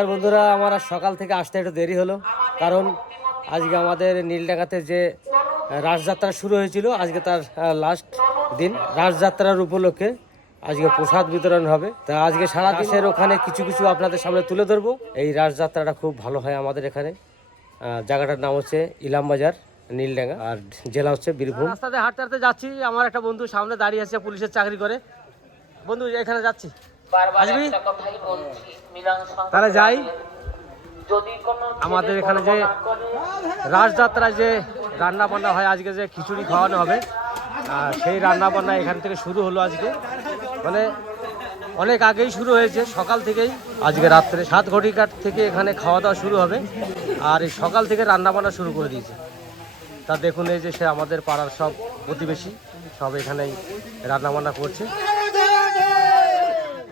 আর বন্ধুরা, আমার সকাল থেকে আসতে একটু দেরি হলো। কারণ আজকে আমাদের নীলডাঙ্গাতে যে রাসযাত্রা শুরু হয়েছিল, আজকে তার লাস্ট দিন। রাসযাত্রার উপলক্ষে আজকে প্রসাদ বিতরণ হবে। তা আজকে সারা দেশের ওখানে কিছু কিছু আপনাদের সামনে তুলে ধরবো। এই রাসযাত্রাটা খুব ভালো হয় আমাদের এখানে। জায়গাটার নাম হচ্ছে ইলামবাজার, নীলডাঙ্গা। আর জেলা হচ্ছে বীরভূম। রাস্তাতে হাঁটতে হাঁটতে যাচ্ছি, আমার একটা বন্ধু সামনে দাঁড়িয়ে আছে, পুলিশের চাকরি করে। বন্ধু, এখানে যাচ্ছি। আসবি? তাহলে যাই। আমাদের এখানে যে রাজযাত্রায় যে রান্না বান্না হয় আজকে যে খিচুড়ি খাওয়ানো হবে সেই রান্না বান্না এখান থেকে শুরু হলো আজকে। মানে অনেক আগেই শুরু হয়েছে সকাল থেকেই। আজকে রাত্রে সাত ঘটিকার থেকে এখানে খাওয়া দাওয়া শুরু হবে আর এই সকাল থেকে রান্না বান্না শুরু করে দিয়েছে। তা দেখুন এই যে সে আমাদের পাড়ার সব প্রতিবেশী সব এখানেই রান্না বান্না করছে।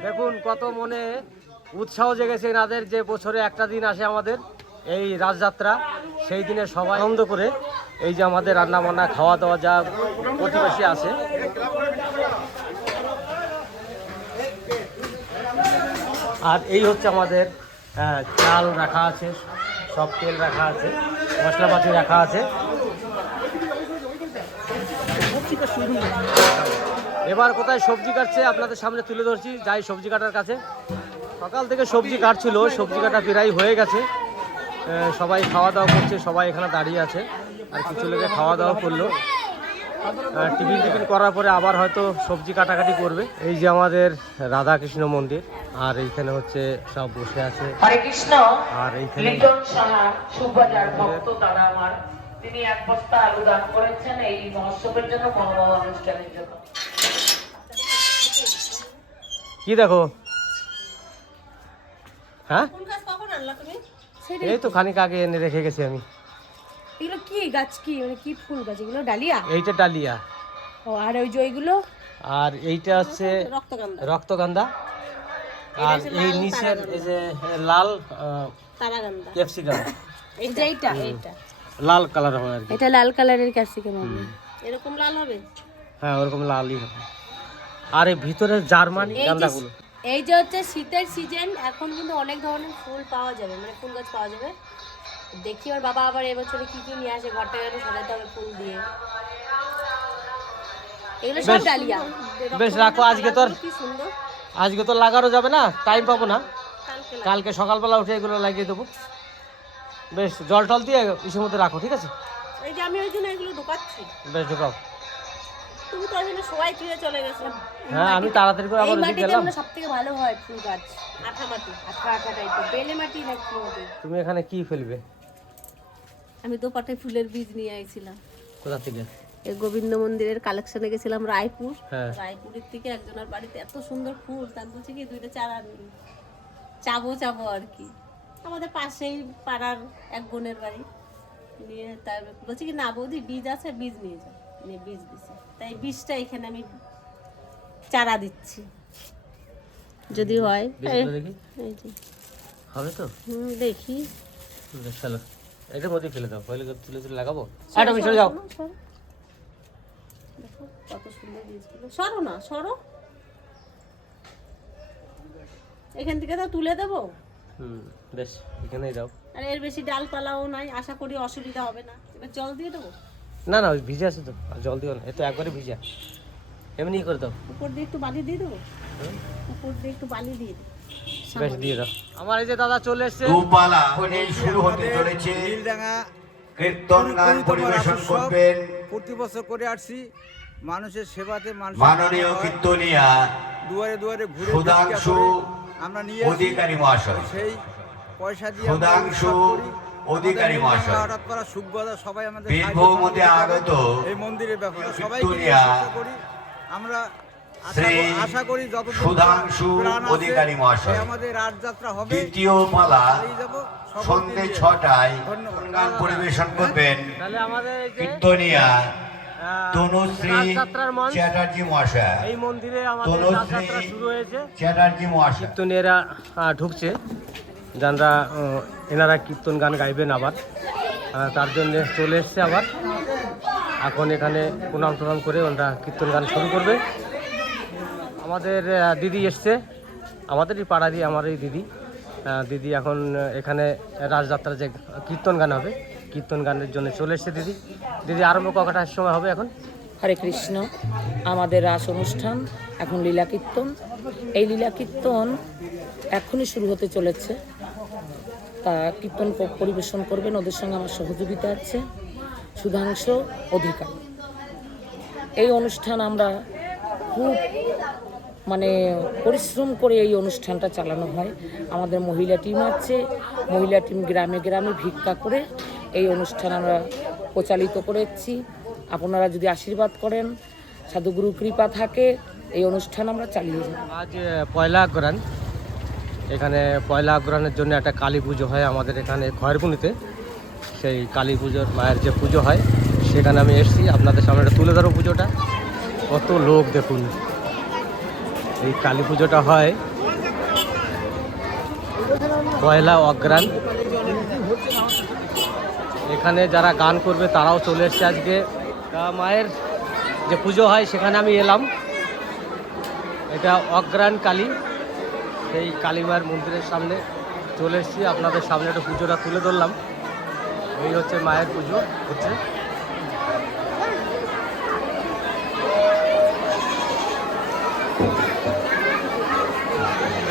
দেখুন কত মনে উৎসাহ জেগেছে এনাদের যে বছরে একটা দিন আসে আমাদের, এই রাজযাত্রা। সেই দিনে সবাই আনন্দ করে এই যে আমাদের রান্না বান্না খাওয়া দাওয়া যা প্রতিবেশী আছে। আর এই হচ্ছে আমাদের চাল রাখা আছে, সব তেল রাখা আছে, মশলাপাতি রাখা আছে। এবার কোথায় সবজি কাটছে আপনাদের সামনে তুলে ধরছি যাই সবজি কাটার কাছে। সকাল থেকে সবজি কাটছিল সবজি কাটা প্রায় হয়ে গেছে। সবাই খাওয়া দাওয়া করছে সবাই এখানে দাঁড়িয়ে আছে। আর কিছু লোকে খাওয়া দাওয়া করল। টিফিন টিফিন করার পরে আবার হয়তো সবজি কাটাকাটি করবে। এই যে আমাদের রাধা কৃষ্ণ মন্দির আর এইখানে হচ্ছে সব বসে আছে। হরে কৃষ্ণ আর এইখানে ভক্ত তারা আমার। তিনি এক বস্তা আলু দান করেছেন এই মহোৎসবের জন্য মহাবাবা অনুষ্ঠানের জন্য। কি দেখো? হ্যাঁ? এই তো খানিক আগে এনে রেখে গেছি আমি। এগুলো কি গাছ কি? মানে কি ফুল গাছ? এগুলো ডালিয়া? এইটা ডালিয়া। ও আর ওই যে ওইগুলো? আর এইটা হচ্ছে রক্তগন্ধা আর এই নিচের এই যে লাল তারাগন্ধা ক্যাপসিকাম। এই যে এইটা এইটা। লাল কালার হবে আর এটা লাল কালারের ক্যাপসিকাম হবে। এরকম লাল হবে? হ্যাঁ ওরকম লালই হবে। আর এই ভিতরে জার্মানি গাঁদাগুলো এই যে হচ্ছে শীতের সিজন এখন কিন্তু অনেক ধরনের ফুল পাওয়া যাবে মানে ফুল গাছ পাওয়া যাবে। দেখি ওর বাবা আবার এবছরে কি কি নিয়ে আসে ঘরটা যেন সাজাতে হবে ফুল দিয়ে। এগুলো সব ডালিয়া। বেশ রাখো আজকে তোর কি সুন্দর। আজকে তো লাগানো যাবে না? টাইম পাবো না? কালকে কালকে সকালবেলা উঠে এগুলো লাগিয়ে দেবো। বেশ জল টল দিয়ে ইসের মধ্যে রাখো ঠিক আছে? এই যে আমি ওই জন্য এগুলো ঢোকাচ্ছি। বেশ ঢোকাও। তুমি তো ওই জন্য সবাই তুলে চলে গেছো। হ্যাঁ আমি তাড়াতাড়ি করে আবার ওদিকে গেলাম। ভালো হয় ফুল গাছ। আঠা মাটি। আঠা আঠা টাইপের বেলে মাটি না কি মাটি? তুমি এখানে কি ফেলবে? আমি তো পাটে ফুলের বীজ নিয়ে আইছিলাম। কোথা থেকে? এই গোবিন্দ মন্দিরের কালেকশনে গেছিলাম রায়পুর। হ্যাঁ। রায়পুরের থেকে একজনের বাড়িতে এত সুন্দর ফুল তার বলছে কি দুইটা চারা। চাবো চাবো আর কি। আমাদের পাশেই পাড়ার এক বোনের বাড়ি। নিয়ে তার বলছে কি না বৌদি বীজ আছে বীজ নিয়ে যাও। নিয়ে বীজ দিছে তাই বীজটা এখানে আমি চারা দিচ্ছি। যদি হয় হবে তো? দেখি। চলো। এটার মধ্যে ফেলে দাও পয়লে তুলে তুলে লাগাবো? মিনিট সরে যাও। সরো। দেখো কত সুন্দর বীজগুলো। সরো না সরো। এখান থেকে তো তুলে দেবো। হুম বেশ এখানেই দাও আর এর বেশি ডালপালাও নাই আশা করি অসুবিধা হবে না। এবার জল দিয়ে দেবো? না না ওই ভিজে আছে তো জল দিও না এ তো একবারে ভিজা। এমনি করে দাও। উপর দিয়ে একটু বালি দিয়ে দেবো? উপর দিয়ে একটু বালি দিয়ে দিই বেশ দিয়ে দাও। আমার এই যে দাদা চলে এসছে। দুপালা এই শুরু হতে চলেছে। নীলডাঙ্গা। কীর্তন গান পরিবেশন করবেন। প্রতি বছর করে আসছি। মানুষের সেবাতে মানুষ মাননীয় কীর্তনিয়া দুয়ারে দুয়ারে ঘুরে সুধাংশু ভিক্ষা আমরা নিয়ে অধিকারী মহাশয়। সেই পয়সা দিয়ে সুধাংশু। অধিকারী মহাশয়। সবাই আমাদের বীরভূম সাহায্য হতে সহযোগিতা আগত এই মন্দিরের ব্যাপারে করি আমরা আশা শ্রী আশা করি যত সুধাংশু অধিকারী মহাশয়। আমাদের রাজযাত্রা হবে। দ্বিতীয় পালা সন্ধ্যে ছটায় গান পরিবেশন করবেন তাহলে আমাদের যে কীর্তনিয়া তনুশ্রী চ্যাটার্জি মহাশয়। এই মন্দিরে আমাদের তনুশ্রী রাজযাত্রা শুরু হয়েছে। চ্যাটার্জি মহাশয়। কীর্তনীয়রা ঢুকছে। যারা এনারা কীর্তন গান গাইবেন আবার। তার জন্যে চলে এসছে আবার। এখন এখানে প্রণাম টনাম করে ওনারা কীর্তন গান শুরু করবে। আমাদের দিদি এসছে। আমাদেরই পাড়ারই আমার এই দিদি। দিদি এখন এখানে রাজযাত্রা যে কীর্তন গান হবে, কীর্তন গানের জন্য চলে এসছে দিদি। দিদি, আরম্ভ কটার সময় হবে এখন? হরে কৃষ্ণ, আমাদের রাস অনুষ্ঠান, এখন লীলা কীর্তন। এই লীলা কীর্তন এখনই শুরু হতে চলেছে। তা কীর্তন পরিবেশন করবেন, ওদের সঙ্গে আমার সহযোগিতা আছে। সুধাংশ অধিকার। এই অনুষ্ঠান আমরা খুব মানে পরিশ্রম করে এই অনুষ্ঠানটা চালানো হয়। আমাদের মহিলা টিম আছে, মহিলা টিম গ্রামে গ্রামে ভিক্ষা করে এই অনুষ্ঠান আমরা প্রচালিত করেছি। আপনারা যদি আশীর্বাদ করেন, সাধুগুরু কৃপা থাকে, এই অনুষ্ঠান আমরা চালিয়ে যাব। আজ পয়লা অগ্রাণ এখানে পয়লা অগ্রাণের জন্য একটা কালী পুজো হয় আমাদের এখানে খয়েরকুনিতে সেই কালী পুজোর মায়ের যে পুজো হয়, সেখানে আমি এসেছি। আপনাদের সামনে একটা তুলে ধরো পুজোটা। কত লোক দেখুন। এই কালী পুজোটা হয় পয়লা অগ্রাণ এখানে যারা গান করবে, তারাও চলে এসছে আজকে। মায়ের যে পুজো হয়, সেখানে আমি এলাম। এটা অগ্রাণ কালী। সেই কালীমার মন্দিরের সামনে চলে এসেছি। আপনাদের সামনে একটা পুজোটা তুলে ধরলাম। এই হচ্ছে মায়ের পুজো হচ্ছে।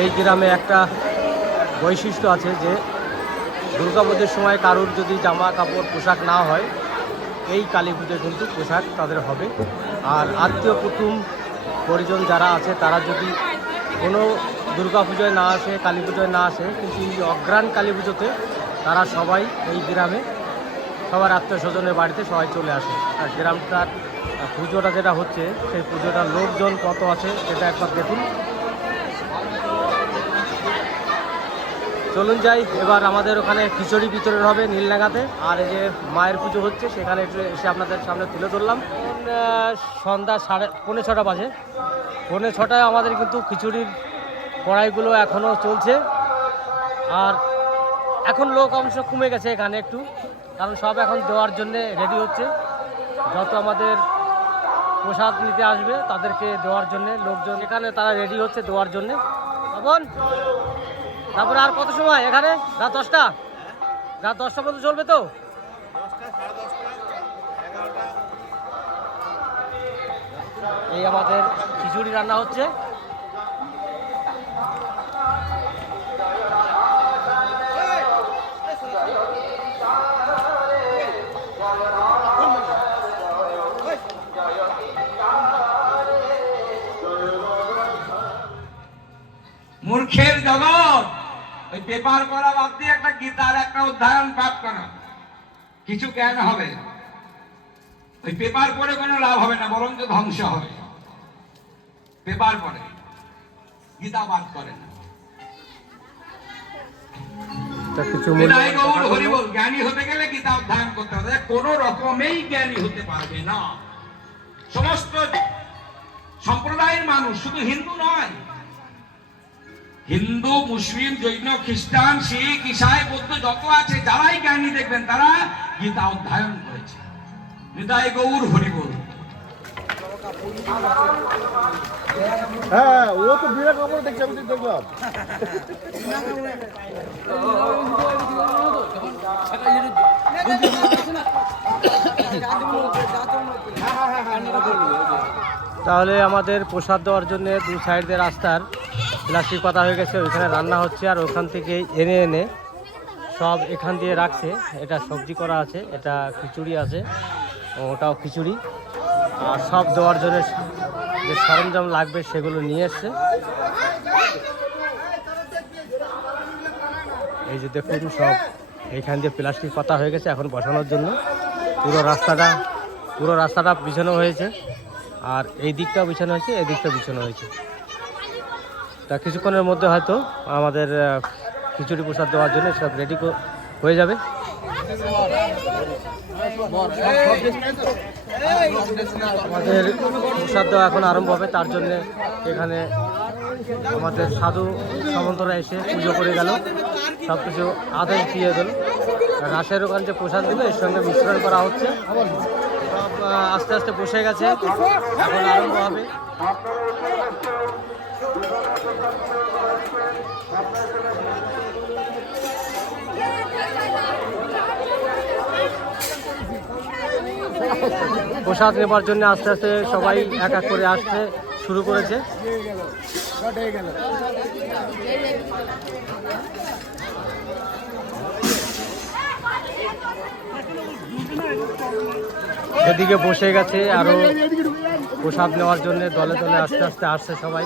এই গ্রামে একটা বৈশিষ্ট্য আছে যে দুর্গাপুজোর সময় কারোর যদি জামা কাপড় পোশাক না হয়, এই কালী পুজোয় কিন্তু পোশাক তাদের হবে। আর আত্মীয় কুটুম পরিজন যারা আছে, তারা যদি কোনো দুর্গা পুজোয় না আসে, কালী পুজোয় না আসে, কিন্তু এই অগ্রাণ কালী পুজোতে তারা সবাই এই গ্রামে, সবার আত্মীয় স্বজনের বাড়িতে সবাই চলে আসে। আর গ্রামটার পুজোটা যেটা হচ্ছে, সেই পুজোটার লোকজন কত আছে সেটা একবার দেখুন। চলুন যাই, এবার আমাদের ওখানে খিচুড়ি বিতরণ হবে নীলডাঙ্গাতে আর এই যে মায়ের পুজো হচ্ছে, সেখানে একটু এসে আপনাদের সামনে তুলে ধরলাম। সন্ধ্যা সাড়ে, পৌনে ছটা বাজে। পৌনে ছটায় আমাদের কিন্তু খিচুড়ির কড়াইগুলো এখনও চলছে। আর এখন লোক অংশ কমে গেছে এখানে একটু, কারণ সব এখন দেওয়ার জন্যে রেডি হচ্ছে। যত আমাদের প্রসাদ নিতে আসবে তাদেরকে দেওয়ার জন্যে, লোকজন এখানে তারা রেডি হচ্ছে দেওয়ার জন্যে। তখন তারপরে আর কত সময়? এখানে? রাত দশটা? রাত দশটা পর্যন্ত চলবে তো? এই আমাদের খিচুড়ি রান্না হচ্ছে। মূর্খের জগৎ। ওই পেপার করা বাদ দিয়ে একটা গীতার একটা অধ্যয়ন পাঠ করো। কিছু জ্ঞান হবে। ওই পেপার পড়ে কোনো লাভ হবে না বরঞ্চ ধ্বংস হবে। পেপার পড়ে। গীতা পাঠ করে। না জ্ঞানী হতে গেলে গীতা অধ্যয়ন করতে হবে। কোন রকমেই জ্ঞানী হতে পারবে না। সমস্ত সম্প্রদায়ের মানুষ শুধু হিন্দু নয় হিন্দু মুসলিম জৈন খ্রিস্টান শিখ ইসাই বৌদ্ধ যত আছে যারাই জ্ঞানী দেখবেন তারা গীতা অধ্যয়ন করেছে। নিতাই গৌর হরি বল হ্যাঁ ও তো কাপড় দেখছি আমি দেখলাম। তাহলে আমাদের প্রসাদ দেওয়ার জন্য দু সাইড দিয়ে রাস্তার প্লাস্টিক পাতা হয়ে গেছে, ওইখানে রান্না হচ্ছে আর ওখান থেকে এনে এনে সব এখান দিয়ে রাখছে। এটা সবজি করা আছে, এটা খিচুড়ি আছে, ওটাও খিচুড়ি। আর সব দেওয়ার জন্য যে সরঞ্জাম লাগবে সেগুলো নিয়ে এসছে। এই যে দেখুন সব, এইখান দিয়ে প্লাস্টিক পাতা হয়ে গেছে এখন বসানোর জন্য। পুরো রাস্তাটা পুরো রাস্তাটা বিছানো হয়েছে। আর এই দিকটাও বিছানো হয়েছে, এই দিকটা বিছানো হয়েছে। তা কিছুক্ষণের মধ্যে হয়তো আমাদের খিচুড়ি প্রসাদ দেওয়ার জন্য সব রেডি হয়ে যাবে। আমাদের প্রসাদ দেওয়া এখন আরম্ভ হবে, তার জন্য এখানে আমাদের সাধু সামন্তরা এসে পুজো করে গেল। সব কিছু আদায় দিয়ে দিল রাসের ওখান যে প্রসাদ দিল, এর সঙ্গে মিশ্রণ করা হচ্ছে। আস্তে আস্তে বসে গেছে। এখন আরম্ভ হবে। প্রসাদ নেবার জন্য আস্তে আস্তে সবাই এক এক করে আসতে শুরু করেছে। এদিকে বসে গেছে আরও প্রসাদ নেওয়ার জন্য দলে দলে আস্তে আস্তে আসছে সবাই।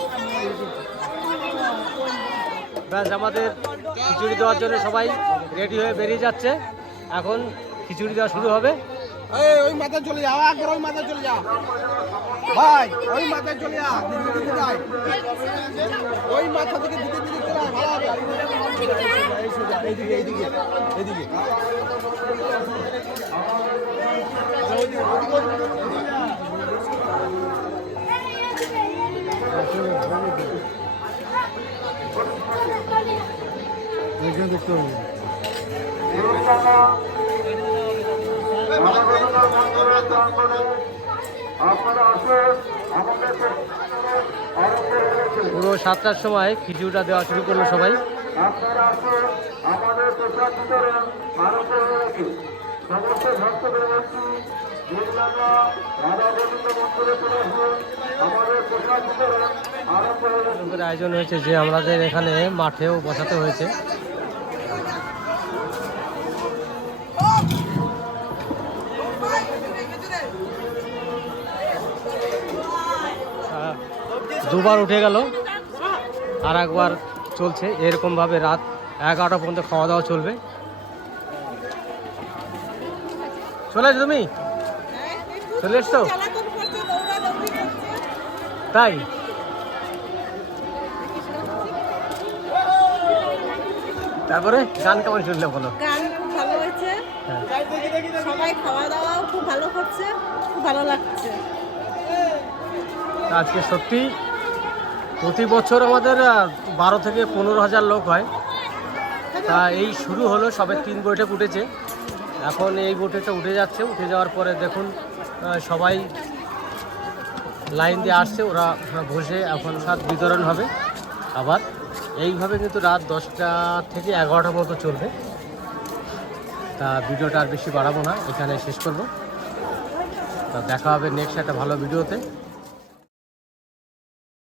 ব্যাস আমাদের খিচুড়ি দেওয়ার জন্য সবাই রেডি হয়ে বেরিয়ে যাচ্ছে। এখন খিচুড়ি দেওয়া শুরু হবে। ওই মাথায় চলে যাও একবার ওই মাথায় চলে যাও। ভাই ওই মাথায় চলে যা ওই মাথা থেকে দিকে দিকে চলে ভালো হবে। এই সোজা, এইদিকে। এইদিকে এইদিকে পুরো সাতটার সময় খিচুড়িটা দেওয়া শুরু করল সবাই। আয়োজন হয়েছে যে আমাদের এখানে মাঠেও বসাতে হয়েছে। দুবার উঠে গেল। আর একবার চলছে। এরকমভাবে রাত এগারোটা পর্যন্ত খাওয়া দাওয়া চলবে। চলে এসো তুমি? চলে এসছো? তাই? তারপরে গান কেমন শুনলে বলো? গান খুব ভালো হয়েছে। হ্যাঁ। সবাই খাওয়া দাওয়াও খুব ভালো করছে। খুব ভালো লাগছে। আজকে সত্যি প্রতি বছর আমাদের বারো থেকে পনেরো হাজার লোক হয়। তা এই শুরু হলো, সবে তিন বইটা উঠেছে। এখন এই বইটা উঠে যাচ্ছে। উঠে যাওয়ার পরে দেখুন সবাই লাইন দিয়ে আসছে, ওরা বসে এখন সাত বিতরণ হবে, আবার। এইভাবে কিন্তু রাত দশটা থেকে এগারোটা মতো চলবে। তা ভিডিওটা আর বেশি বাড়াবো না, এখানে শেষ করব। তা দেখা হবে নেক্সট একটা ভালো ভিডিওতে।